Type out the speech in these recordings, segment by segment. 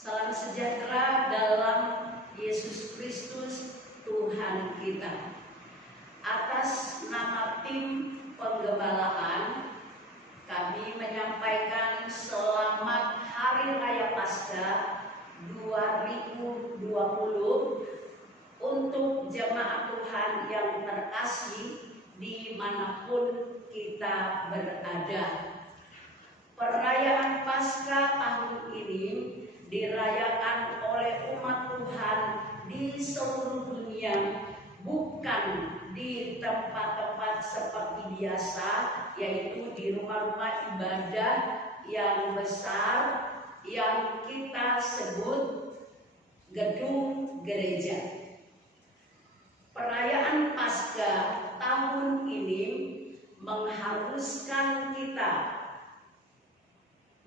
Salam sejahtera dalam Yesus Kristus Tuhan kita. Atas nama tim penggembalaan, kami menyampaikan selamat Hari Raya Paskah 2020 untuk jemaat Tuhan yang terkasih dimanapun kita berada. Perayaan Paskah tahun ini dirayakan oleh umat Tuhan di seluruh dunia, bukan di tempat-tempat seperti biasa, yaitu di rumah-rumah ibadah yang besar yang kita sebut gedung gereja. Perayaan Paskah tahun ini mengharuskan kita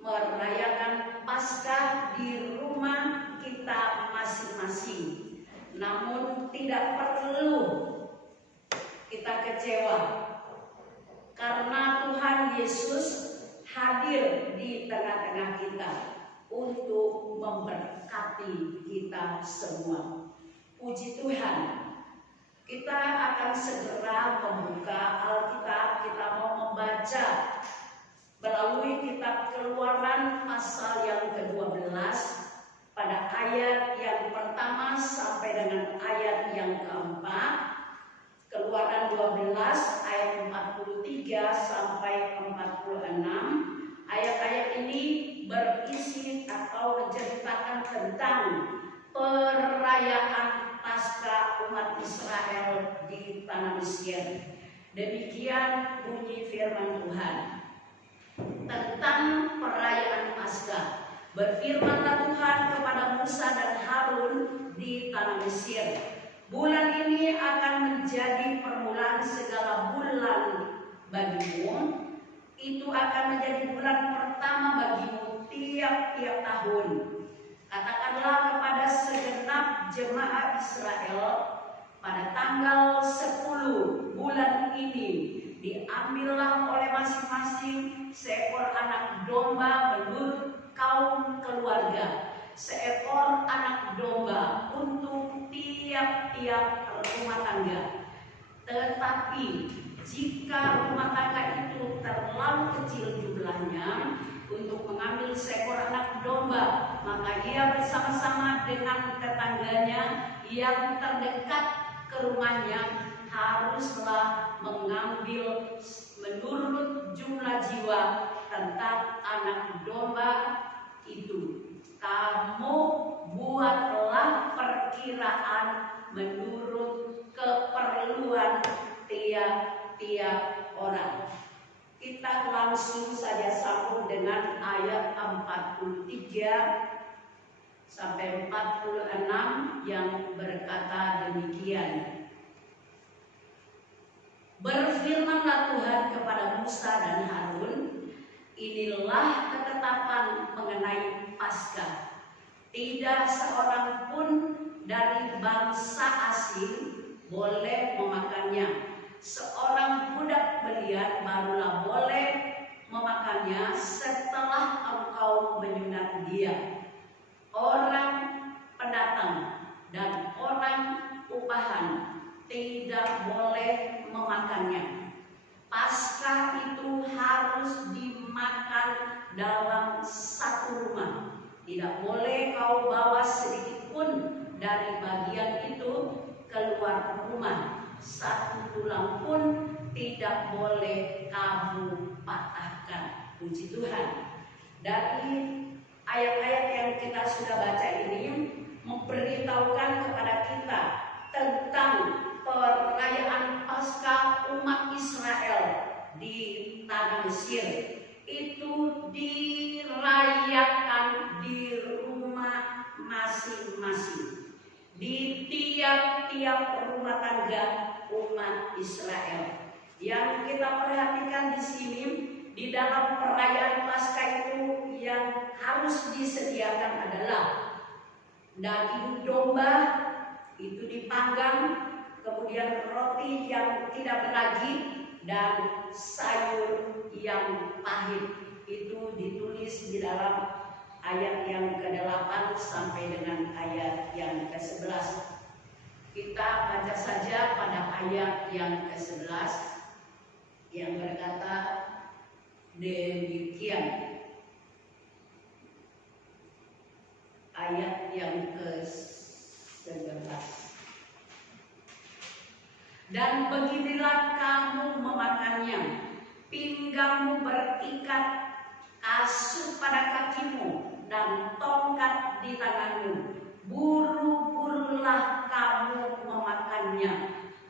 merayakan Paskah di rumah kita masing-masing. Namun tidak perlu kita kecewa, karena Tuhan Yesus hadir di tengah-tengah kita untuk memberkati kita semua. Puji Tuhan, kita akan segera membuka Alkitab. Kita mau membaca melalui kitab Keluaran pasal yang ke-12 pada ayat yang pertama sampai dengan ayat yang keempat. Keluaran 12 ayat 43 sampai 46. Ayat-ayat ini berisi atau menceritakan tentang perayaan Paskah umat Israel di tanah Mesir. Demikian bunyi firman Tuhan tentang perayaan Paskah. Berfirmanlah Tuhan kepada Musa dan Harun di tanah Mesir, bulan ini akan menjadi permulaan segala bulan bagimu. Itu akan menjadi bulan pertama bagimu tiap-tiap tahun. Katakanlah kepada segenap jemaat Israel, pada tanggal 10 bulan ini diambillah oleh masing-masing seekor anak domba menurut kaum keluarga, seekor anak domba untuk tiap-tiap rumah tangga. Tetapi jika rumah tangga itu terlalu kecil jumlahnya untuk mengambil seekor anak domba, maka ia bersama-sama dengan tetangganya yang terdekat ke rumahnya haruslah mengambil menurut jumlah jiwa tentang anak domba itu. Kamu buatlah perkiraan menurut keperluan tiap-tiap orang. Kita langsung saja sambung dengan ayat 43 sampai 46 yang berkata demikian. Berfirmanlah Tuhan kepada Musa dan Harun, inilah ketetapan mengenai Paskah. Tidak seorang pun dari bangsa asing boleh memakannya. Seorang budak belian barulah boleh memakannya setelah engkau menyunat dia. Orang pendatang dan orang upahan tidak boleh memakannya. Paskah itu harus dimakan dalam satu rumah. Tidak boleh kau bawa sedikit pun dari bagian itu keluar rumah. Satu tulang pun tidak boleh kamu patahkan. Puji Tuhan. Dari ayat-ayat yang kita sudah baca ini memberitahukan kepada kita tentang perayaan Paskah umat Israel di tanah Mesir. Itu dirayakan di rumah masing-masing, di tiap-tiap rumah tangga umat Israel. Yang kita perhatikan di sini, di dalam perayaan Paskah itu yang harus disediakan adalah daging domba itu dipanggang, kemudian roti yang tidak beragi dan sayur yang pahit. Itu ditulis di dalam ayat yang ke-8 sampai dengan ayat yang ke-11. Kita baca saja pada ayat yang ke-11 yang berkata demikian. Ayat yang ke-11. Dan beginilah kamu memakannya, pinggangmu berikat kasut pada kakimu dan tongkat di tanganmu. Buru-burulah kamu memakannya.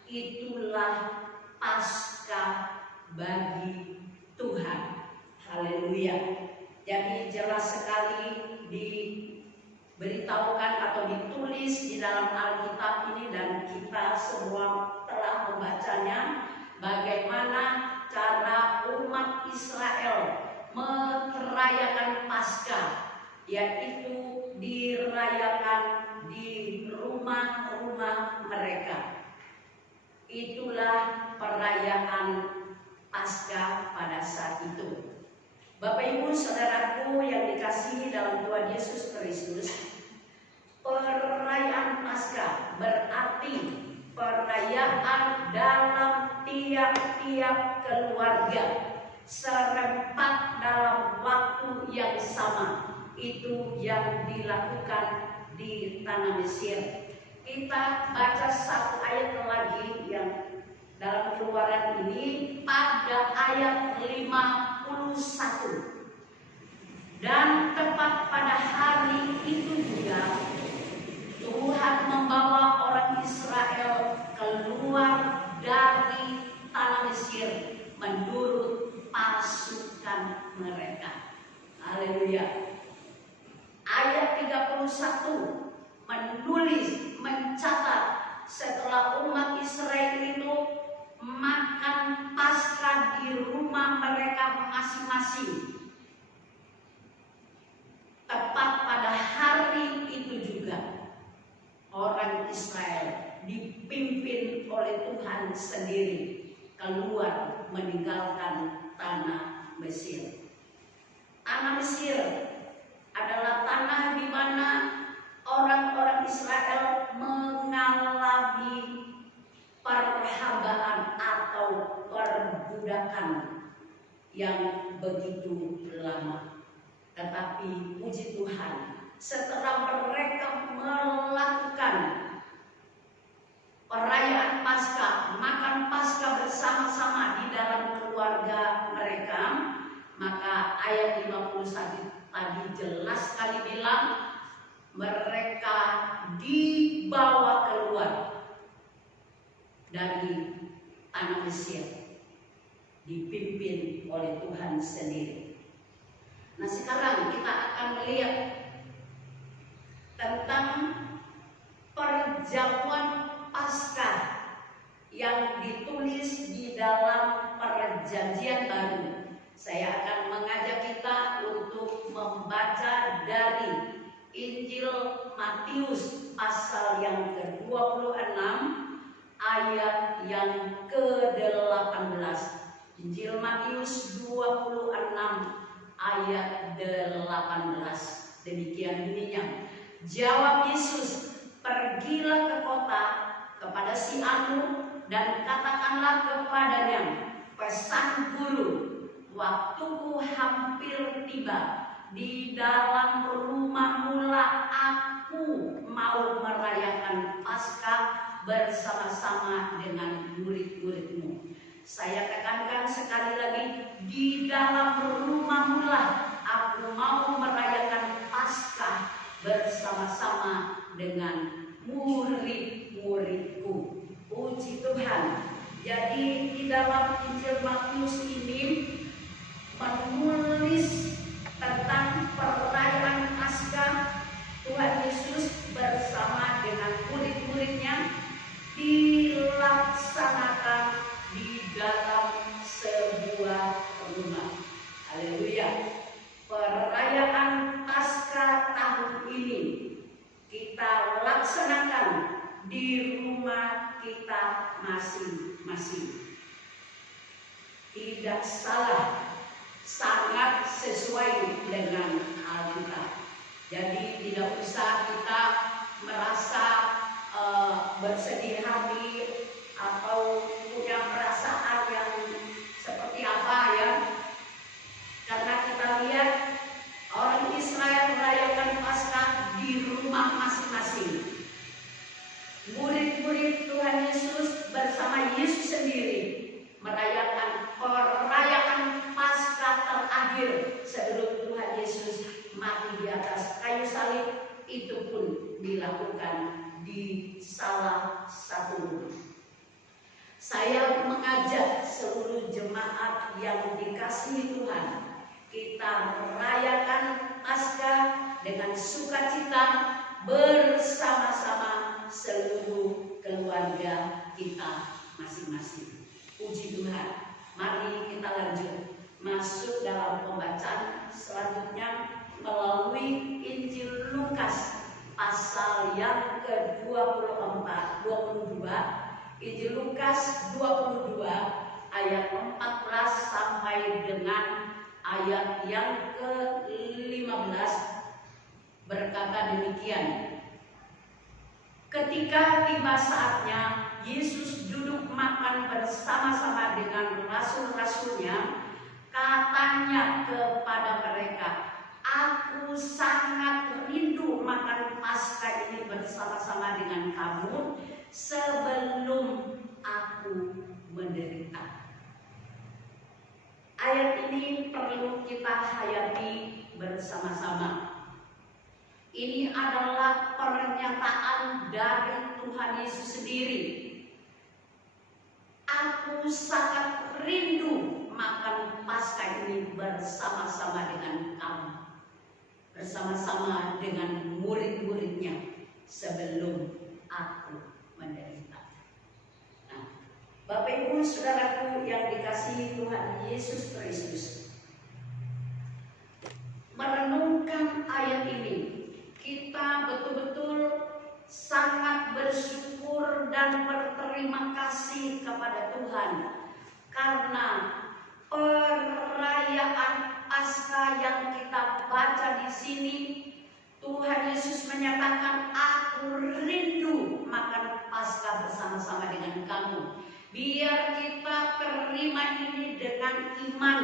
Itulah Paskah bagi Tuhan. Haleluya. Jadi jelas sekali diberitahukan atau ditulis di dalam Alkitab ini, dan kita semua telah membacanya, bagaimana cara umat Israel merayakan Paskah, yaitu dirayakan di rumah-rumah mereka. Itulah perayaan Paskah pada saat itu. Bapak Ibu Saudaraku yang dikasihi dalam Tuhan Yesus Kristus, perayaan Paskah berarti perayaan dalam tiap-tiap keluarga serempak dalam waktu yang sama. Itu yang dilakukan di tanah Mesir. Kita baca satu ayat lagi yang dalam Keluaran ini pada ayat 51. Dan tepat pada hari itu juga Tuhan membawa orang Israel keluar dari tanah Mesir menurut pasukan mereka. Haleluya. Ayat 31 mencatat setelah umat Israel itu makan Paskah di rumah mereka masing-masing. Tepat pada hari itu juga orang Israel dipimpin oleh Tuhan sendiri keluar meninggalkan tanah Mesir. Tanah Mesir adalah tanah di mana orang-orang Israel mengalami perhambaan atau perbudakan yang begitu lama. Tetapi puji Tuhan, setelah mereka melakukan perayaan Paskah, makan Paskah bersama-sama di dalam keluarga mereka, maka ayat 51 tadi jelas sekali bilang mereka dibawa keluar dari tanah Mesir, dipimpin oleh Tuhan sendiri. Nah, sekarang kita akan melihat tentang perjamuan Paskah yang ditulis di dalam Perjanjian Baru. Saya akan mengajak kita untuk membaca dari Injil Matius pasal yang ke-26 ayat yang ke-18. Injil Matius 26 ayat 18. Demikian bunyinya. Jawab Yesus, pergilah ke kota kepada si anu dan katakanlah kepadanya, pesan guru, waktuku hampir tiba. Di dalam rumahmu lah aku mau merayakan Paskah bersama-sama dengan murid-muridmu. Saya tekankan sekali lagi, di dalam rumahmu lah aku mau merayakan Paskah bersama-sama dengan murid-muridku. Puji Tuhan. Jadi di dalam Injil Matius ini menulis tentang perayaan Paskah Tuhan Yesus bersama dengan murid-muridnya dilaksanakan di dalam sebuah rumah. Haleluya. Perayaan Paskah tahun ini kita laksanakan di rumah kita masing-masing. Tidak salah, sangat sesuai dengan Alkitab. Jadi tidak usah kita merasa bersedih hati atau punya perasaan yang seperti apa ya. Karena kita lihat orang Israel merayakan Paskah di rumah masing-masing. Murid-murid Tuhan Yesus bersama Yesus sendiri merayakan perayaan Paskah terakhir sebelum Tuhan Yesus mati di atas kayu salib. Itu pun dilakukan di salah satu rumah. Saya mengajak seluruh jemaat yang dikasihi Tuhan, kita merayakan Paskah dengan sukacita bersama-sama seluruh keluarga kita masing-masing. Puji Tuhan. Mari kita lanjut masuk dalam pembacaan selanjutnya melalui Injil Lukas pasal yang ke-22. Injil Lukas 22 ayat 14 sampai dengan ayat yang ke-15 berkata demikian. Ketika tiba saatnya, Yesus duduk makan bersama-sama dengan rasul-rasulnya. Katanya kepada mereka, "Aku sangat rindu makan Paskah ini bersama-sama dengan kamu sebelum aku menderita." Ayat ini perlu kita hayati bersama-sama. Ini adalah pernyataan dari Tuhan Yesus sendiri. Aku sangat rindu makan Paskah ini bersama-sama dengan kamu, bersama-sama dengan murid-muridnya sebelum aku menderita. Nah, Bapak Ibu Saudaraku yang dikasihi Tuhan Yesus Kristus, merenungkan ayat ini, kita betul-betul sangat bersyukur dan berterima kasih kepada Tuhan karena perayaan Paskah yang kita baca di sini. Tuhan Yesus menyatakan, "Aku rindu makan Paskah bersama-sama dengan kamu." Biar kita terima ini dengan iman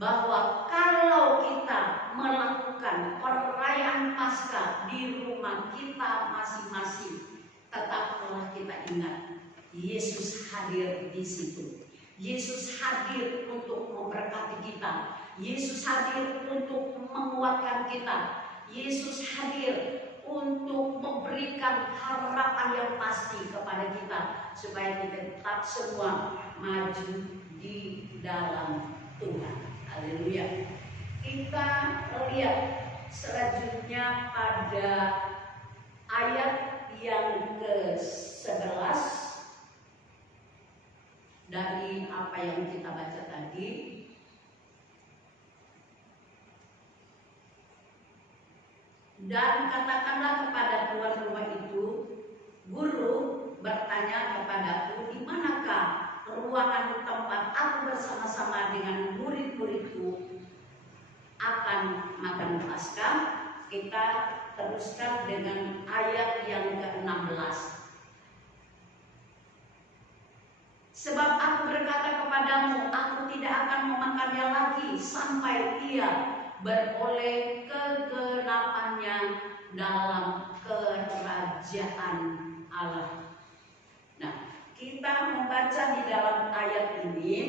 bahwa kalau kita melakukan perayaan Paskah di rumah kita masing-masing, tetaplah kita ingat Yesus hadir di situ. Yesus hadir untuk memberkati kita. Yesus hadir untuk menguatkan kita. Yesus hadir untuk memberikan harapan yang pasti kepada kita supaya kita tetap semua maju di dalam Tuhan. Haleluya. Kita lihat selanjutnya pada ayat yang ke-11 dari apa yang kita baca tadi. Dan katakanlah kepada tuan rumah itu, "Guru bertanya kepadaku, di manakah ruangan tempat aku bersama-sama dengan murid-muridku akan makan Paskah?" Kita teruskan dengan ayat yang ke-16. "Sebab aku berkata kepadamu, aku tidak akan memakannya lagi sampai ia beroleh kegenapannya dalam kerajaan Allah." Nah, kita membaca di dalam ayat ini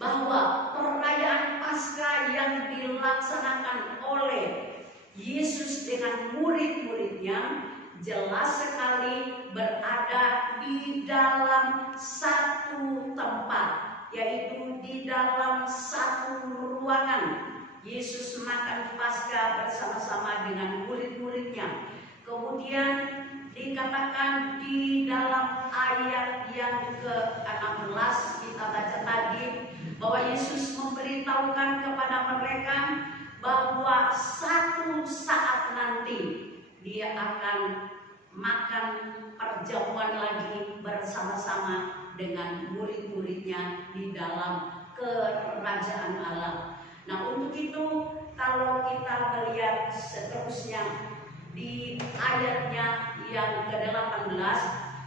bahwa perayaan Paskah yang dilaksanakan oleh Yesus dengan murid-muridnya jelas sekali berada di dalam satu tempat, yaitu di dalam satu ruangan. Yesus makan Paskah bersama-sama dengan murid-muridnya. Kemudian dikatakan di dalam ayat yang ke-16 kita baca tadi bahwa Yesus memberitahukan kepada mereka bahwa satu saat nanti dia akan makan perjamuan lagi bersama-sama dengan murid-muridnya di dalam kerajaan Allah. Nah, untuk itu kalau kita melihat ayat seterusnya di ayatnya yang ke-18,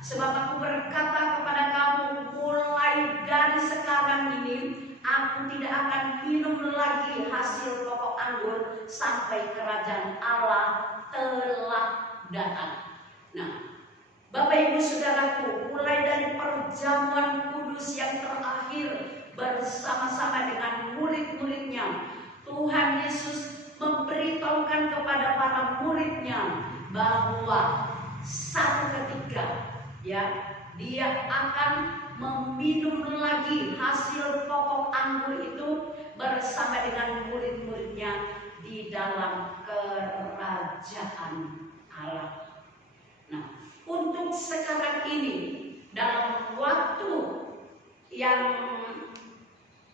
sebab aku berkata kepada kamu, mulai dari sekarang ini aku tidak akan minum lagi hasil pokok anggur sampai kerajaan Allah telah datang. Nah, Bapak Ibu Saudaraku, mulai dari perjamuan kudus yang terakhir bersama-sama dengan murid-muridnya, Tuhan Yesus memberitahukan kepada para muridnya bahwa satu ketika dia akan meminum lagi hasil pokok anggur itu bersama dengan murid-muridnya di dalam kerajaan Allah. Nah, untuk sekarang ini dalam waktu yang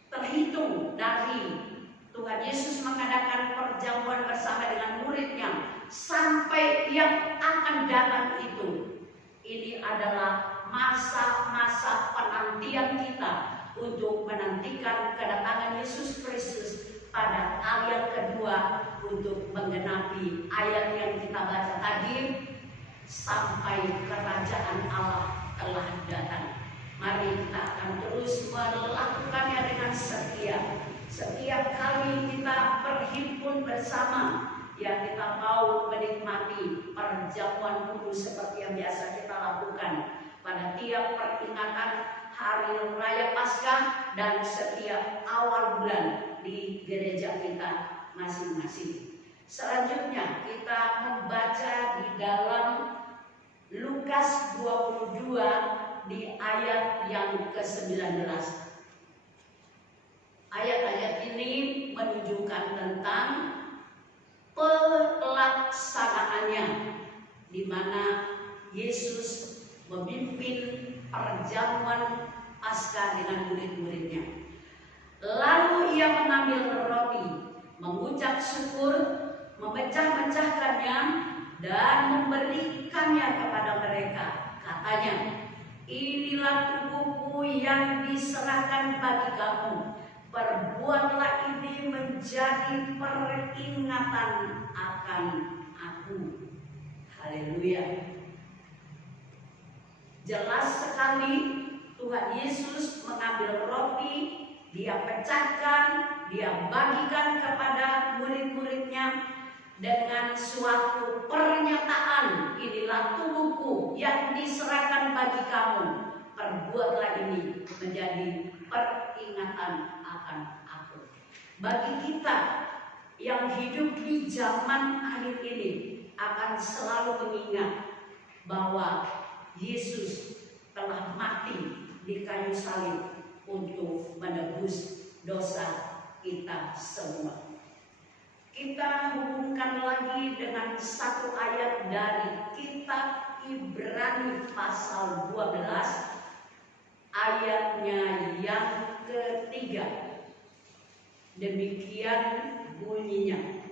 terhitung dari Tuhan Yesus mengadakan perjamuan bersama dengan muridnya sampai yang akan datang itu, ini adalah masa-masa penantian kita untuk menantikan kedatangan Yesus Kristus pada kali yang kedua untuk menggenapi ayat yang kita baca tadi, sampai kerajaan Allah telah datang. Mari kita akan terus melakukannya dengan setia. Setiap kali kita berhimpun bersama, yang kita mau menikmati perjamuan kudus seperti yang biasa kita lakukan pada tiap peringatan Hari Raya Paskah dan setiap awal bulan di gereja kita masing-masing. Selanjutnya kita membaca di dalam Lukas 22 di ayat yang ke-19. Ayat-ayat ini menunjukkan tentang pelaksanaannya, di mana Yesus memimpin perjamuan Paskah dengan murid-muridnya. Lalu ia mengambil roti, mengucap syukur, memecah-mecahkannya dan memberikannya kepada mereka. Katanya, inilah tubuhku yang diserahkan bagi kamu. Perbuatlah ini menjadi peringatan akan aku. Haleluya. Jelas sekali Tuhan Yesus mengambil roti, dia pecahkan, dia bagikan kepada murid-muridnya dengan suatu pernyataan, inilah tubuhku yang diserahkan bagi kamu. Perbuatlah ini menjadi peringatan akan aku. Bagi kita yang hidup di zaman akhir ini akan selalu mengingat bahwa Yesus telah mati di kayu salib untuk menebus dosa kita semua. Kita hubungkan lagi dengan satu ayat dari kitab Ibrani pasal 12 ayatnya yang ketiga. Demikian bunyinya,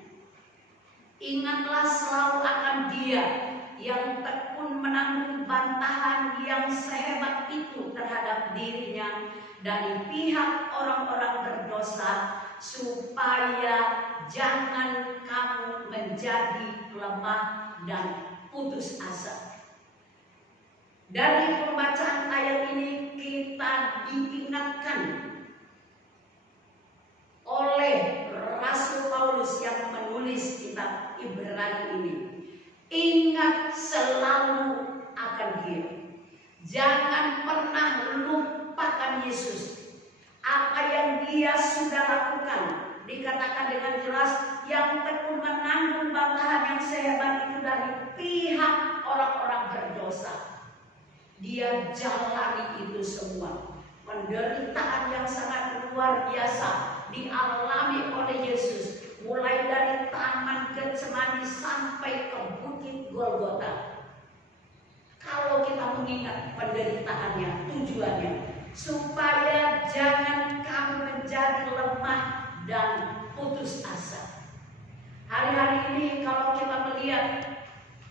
ingatlah selalu akan Dia yang tekun menanggung bantahan yang sehebat itu terhadap dirinya dari pihak orang-orang berdosa, supaya jangan kamu menjadi lemah dan putus asa. Dari pembacaan ayat ini kita diingatkan oleh Rasul Paulus yang menulis kitab Ibrani ini. Ingat selalu akan Dia. Jangan pernah lupakan Yesus. Apa yang Dia sudah lakukan. Dikatakan dengan jelas, yang tekun menanggung bantahan yang sehebat itu dari pihak orang-orang berdosa. Dia jalani itu semua. Penderitaan yang sangat luar biasa dialami oleh Yesus, mulai dari Taman Getsemani sampai ke Bukit Golgota. Kalau kita mengingat penderitaannya, tujuannya supaya jangan kamu menjadi lemah dan putus asa. Hari-hari ini kalau kita melihat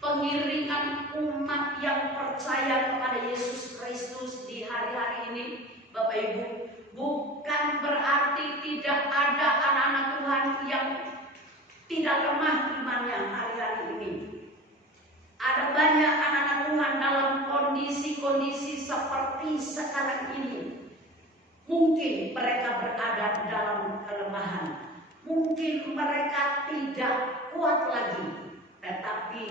pengiringan umat yang percaya kepada Yesus Kristus di hari-hari ini, Bapak Ibu, bukan berarti tidak ada anak-anak Tuhan yang tidak lemah iman firman-Nya hari-hari ini. Ada banyak anak-anak Tuhan dalam kondisi-kondisi seperti sekarang ini. Mungkin mereka berada dalam kelemahan. Mungkin mereka tidak kuat lagi. Tetapi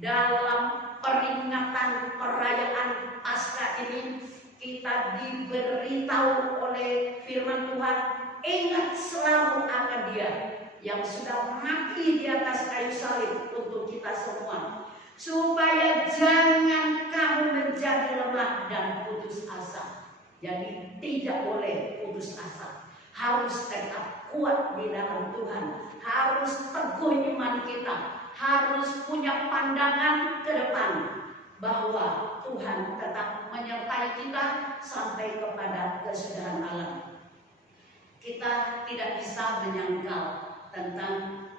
dalam peringatan perayaan Paskah ini, kita diberitahu oleh firman Tuhan, ingat selalu akan Dia yang sudah mati di atas kayu salib untuk kita semua, supaya jangan kamu menjadi lemah dan putus asa. Jadi tidak boleh putus asa, harus tetap kuat di dalam Tuhan, harus teguh iman kita, harus punya pandangan ke depan bahwa Tuhan tetap menyertai kita sampai kepada kesudahan alam. Kita tidak bisa menyangkal tentang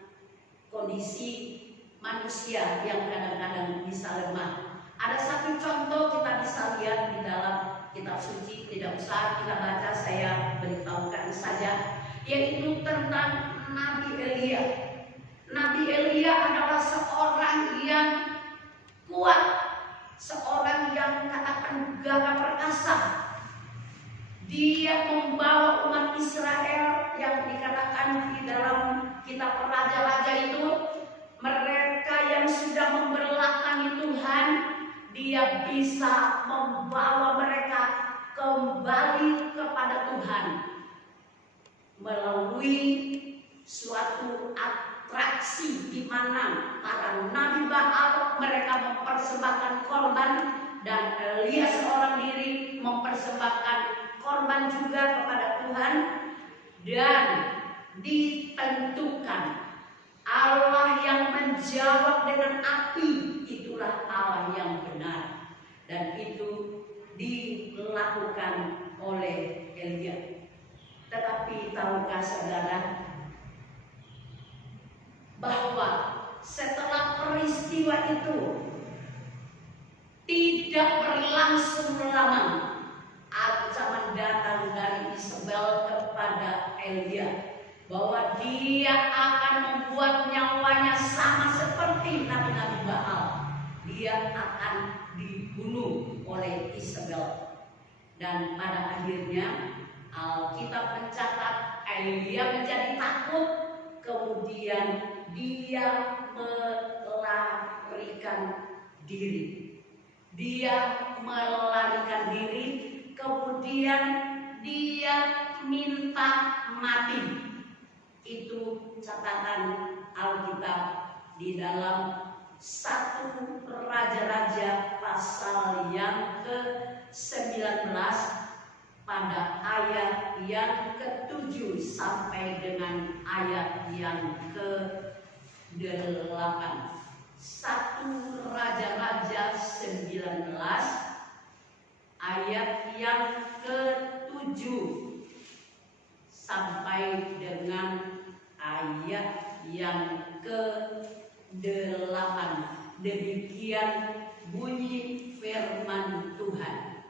kondisi manusia yang kadang-kadang bisa lemah. Ada satu contoh kita bisa lihat di dalam kitab suci, tidak usah kita baca, saya beritahukan saja, yaitu tentang Nabi Elia. Nabi Elia adalah seorang yang kuat, seorang yang katakan gagah perkasa. Dia membawa umat Israel yang dikatakan di dalam kitab Raja-Raja itu, mereka yang sudah memberlakangi Tuhan, Dia bisa membawa mereka kembali kepada Tuhan melalui suatu atraksi di mana para nabi Baal mereka mempersembahkan korban, dan Elia seorang diri mempersembahkan korban juga kepada Tuhan, dan ditentukan Allah yang menjawab dengan api itulah Allah yang benar, dan itu dilakukan oleh Elia. Tetapi tahukah saudara bahwa setelah peristiwa itu tidak berlangsung lama, ancaman datang dari Isabel kepada Elia bahwa dia akan membuat nyawanya sama seperti nabi-nabi Baal. Dia akan dibunuh oleh Isabel. Dan pada akhirnya Alkitab mencatat Elia menjadi takut, kemudian dia melarikan diri. Dia melarikan diri, kemudian dia minta mati. Itu catatan Alkitab di dalam 1 Raja-Raja pasal yang ke-19 pada ayat yang ke-7 sampai dengan ayat yang ke-8. 1 Raja-Raja 19 ayat yang ke-7 sampai dengan ayat yang ke-8. Demikian bunyi firman Tuhan.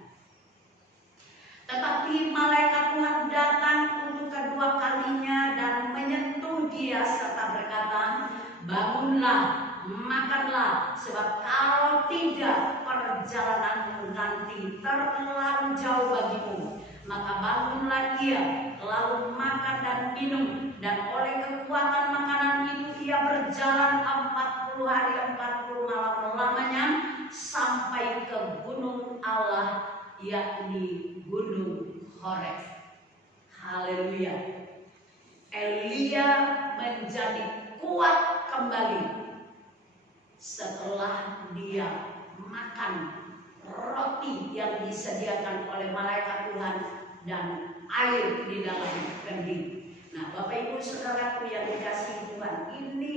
Tetapi malaikat Tuhan datang untuk kedua kalinya dan menyentuh dia serta berkata, bangunlah, makanlah, sebab kalau tidak perjalananmu nanti terlalu jauh bagimu. Maka bangunlah ia, lalu makan dan minum, dan oleh kekuatan makanan itu ia berjalan 40 hari 40 malam lamanya sampai ke gunung Allah, yakni Gunung Horeb. Haleluya. Elia menjadi kuat kembali setelah dia makan roti yang disediakan oleh malaikat Tuhan dan air di dalam kendi. Nah, Bapak Ibu Saudaraku yang dikasihi Tuhan, ini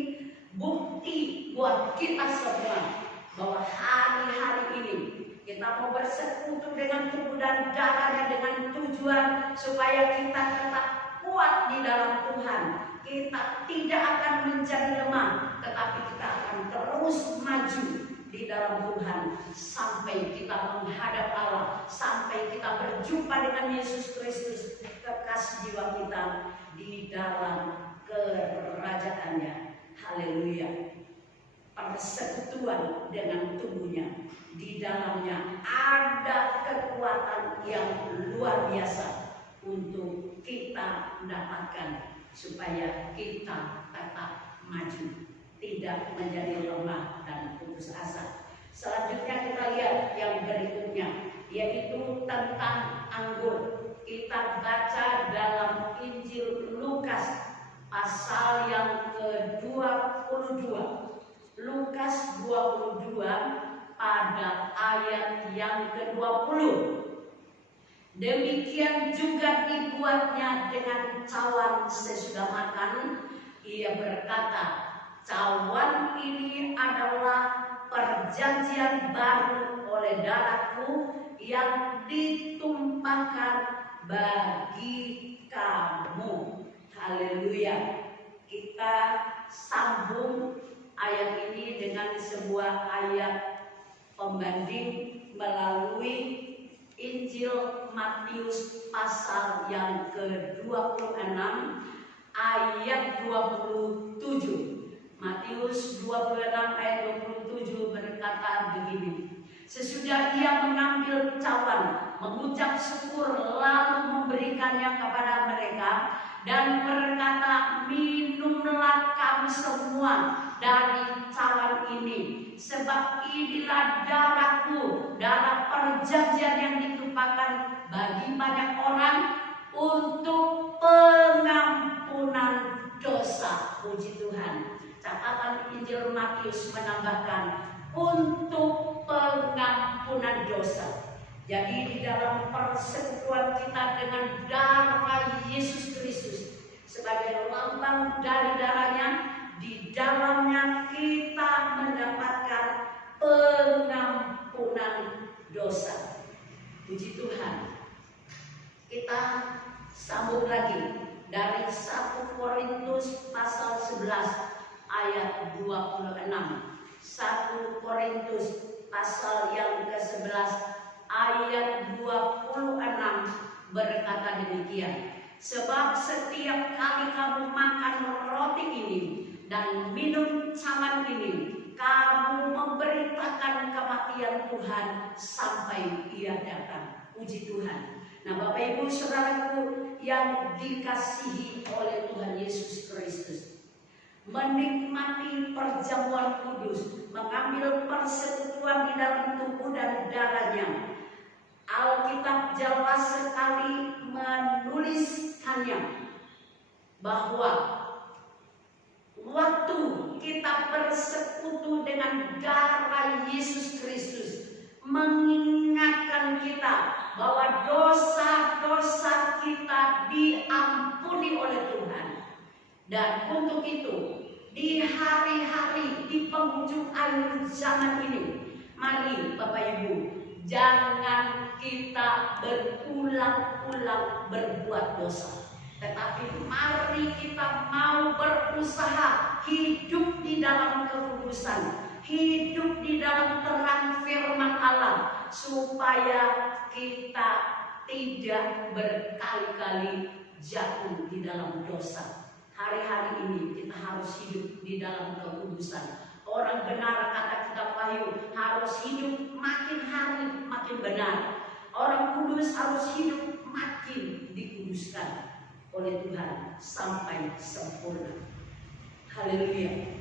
bukti buat kita semua bahwa hari-hari ini kita mau bersekutu dengan tubuh dan darahnya dengan tujuan supaya kita tetap kuat di dalam Tuhan. Kita tidak akan menjadi lemah, tetapi kita akan terus maju di dalam Tuhan sampai kita menghadap Allah, sampai kita berjumpa dengan Yesus Kristus, kekasih jiwa kita di dalam kerajaannya. Haleluya. persekutuan dengan tubuhnya. Di dalamnya ada kekuatan yang luar biasa untuk kita dapatkan supaya kita tetap maju, tidak menjadi lemah dan putus asa. Selanjutnya kita lihat yang berikutnya, yaitu tentang anggur. Kita baca dalam Injil Lukas pasal yang ke-22. Lukas 22 pada ayat yang ke-20. Demikian juga dibuatnya dengan cawan sesudah makan. Ia berkata, cawan ini adalah perjanjian baru oleh darahku yang ditumpahkan bagi kamu. Haleluya. Kita sambung ayat ini dengan sebuah ayat pembanding melalui Injil Matius pasal yang ke-26 ayat 27. Matius 26 ayat 27 berkata begini. Sesudah ia mengambil cawan, mengucap syukur, lalu memberikannya kepada mereka dan berkata, minumlah kamu semua dari cawan ini, sebab inilah darahku, darah perjanjian yang ditumpahkan bagi banyak orang untuk pengampunan dosa. Puji Tuhan. Catatan Injil Matius menambahkan untuk pengampunan dosa. Jadi di dalam persekutuan kita dengan darah Yesus Kristus sebagai lambang dari darahnya, di dalamnya kita mendapatkan pengampunan dosa. Puji Tuhan. Kita sambung lagi dari 1 Korintus pasal 11 ayat 26. 1 Korintus pasal yang ke-11 ayat 26 berkata demikian. Sebab setiap kali kamu makan roti ini dan minum cawan ini, kamu memberitakan kematian Tuhan sampai Ia datang. Puji Tuhan. Nah, Bapak Ibu Saudaraku yang dikasihi oleh Tuhan Yesus Kristus, menikmati perjamuan kudus, mengambil persekutuan di dalam tubuh dan darahnya, Alkitab jelas sekali menuliskannya bahwa waktu kita bersekutu dengan darah Yesus Kristus mengingatkan kita bahwa dosa-dosa kita diampuni oleh Tuhan. Dan untuk itu, di hari-hari di penghujung akhir zaman ini, mari Bapak Ibu, jangan kita berulang-ulang berbuat dosa, tetapi mari kita mau berusaha hidup di dalam kekudusan, hidup di dalam terang firman Allah, supaya kita tidak berkali-kali jatuh di dalam dosa. Hari-hari ini kita harus hidup di dalam kekudusan. Orang benar, kata kitab Wahyu, harus hidup makin hari makin benar. Orang kudus harus hidup makin dikuduskan oleh Tuhan sampai sempurna. Haleluya.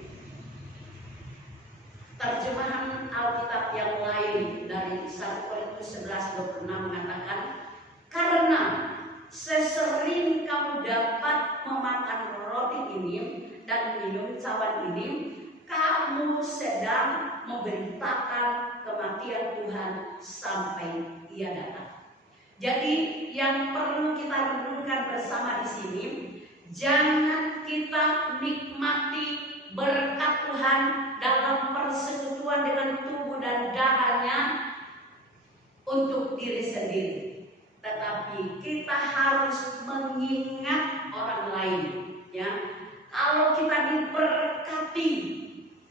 Terjemahan Alkitab yang lain dari 1 Korintus 11:26 mengatakan, karena sesering kamu dapat memakan roti ini dan minum cawan ini, kamu sedang memberitakan kematian Tuhan sampai Ia datang. Jadi yang perlu kita renungkan bersama di sini, jangan kita nikmati berkat Tuhan dalam persekutuan dengan tubuh dan darahnya untuk diri sendiri, tetapi kita harus mengingat orang lain. Ya, kalau kita diberkati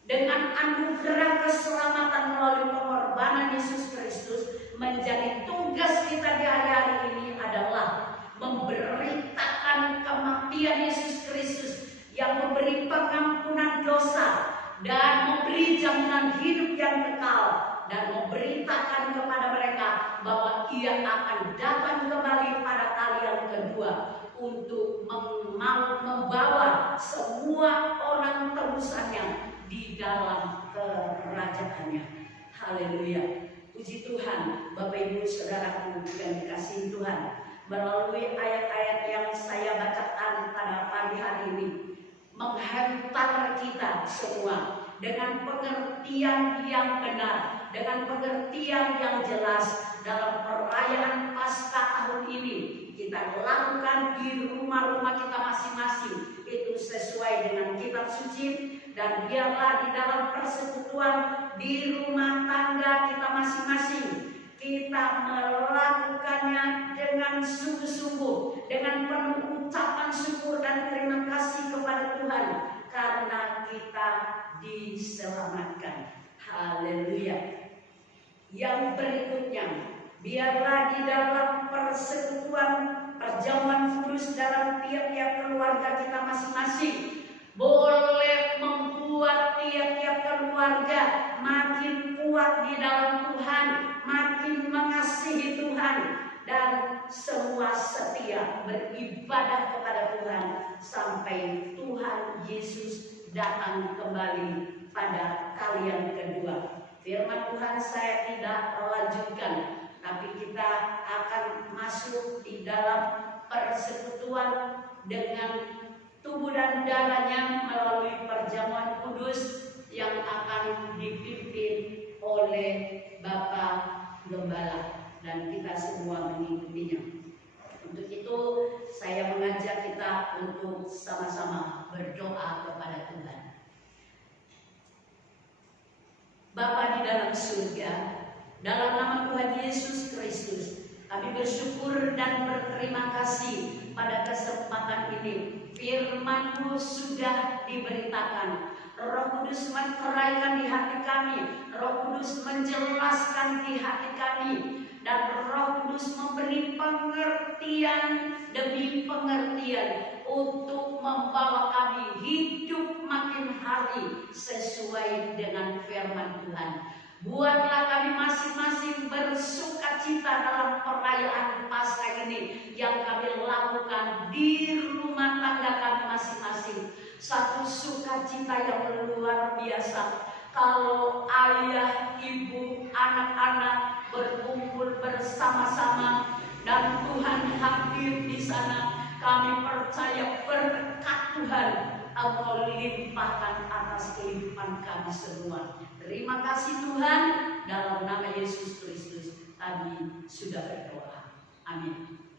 dengan anugerah keselamatan melalui pengorbanan Yesus Kristus, menjadi tugas kita di hari-hari ini adalah memberitakan kematian Yesus Kristus yang memberi pengampunan dosa dan memberi jaminan hidup yang kekal dan memberitakan kepada mereka bahwa Ia akan datang kembali pada kali yang kedua untuk membawa semua orang tebusannya di dalam kerajaannya. Haleluya. Puji Tuhan, Bapak Ibu Saudaraku yang dikasihi Tuhan. Melalui ayat-ayat yang saya bacakan pada pagi hari ini, menghantar kita semua dengan pengertian yang benar, dengan pengertian yang jelas dalam perayaan Paskah tahun ini. Kita lakukan di rumah-rumah kita masing-masing, itu sesuai dengan kitab suci, dan biarlah di dalam persekutuan di rumah tangga kita masing-masing kita melakukannya dengan sungguh-sungguh, dengan penuh ucapan syukur dan terima kasih kepada Tuhan karena kita diselamatkan. Haleluya. Yang berikutnya, biarlah di dalam persekutuan perjamuan kudus dalam tiap-tiap keluarga kita masing-masing boleh membuat tiap-tiap keluarga makin kuat di dalam Tuhan, makin mengasihi Tuhan, dan semua setia beribadah kepada Tuhan sampai Tuhan Yesus datang kembali pada kali yang kedua. Firman Tuhan saya tidak lanjutkan, tapi kita akan masuk di dalam persekutuan dengan tubuh dan darahnya melalui perjamuan kudus yang akan dipimpin oleh Bapak Gembala, dan kita semua mengikutinya. Untuk itu saya mengajak kita untuk sama-sama berdoa kepada Tuhan. Bapa di dalam surga, dalam nama Tuhan Yesus Kristus, kami bersyukur dan berterima kasih pada kesempatan ini. Firman-Mu sudah diberitakan, Roh Kudus menceraikan di hati kami, Roh Kudus menjelaskan di hati kami, dan Roh Kudus memberi pengertian demi pengertian untuk membawa kami hidup makin hari sesuai dengan firman Tuhan. Buatlah kami masing-masing bersukacita dalam perayaan Paskah ini yang kami lakukan di rumah tangga kami masing-masing. Satu sukacita yang luar biasa. Kalau ayah, ibu, anak-anak berkumpul bersama-sama dan Tuhan hadir di sana, kami percaya berkat Tuhan Engkau limpahkan atas kehidupan kami semua. Terima kasih Tuhan, dalam nama Yesus Kristus kami sudah berdoa. Amin.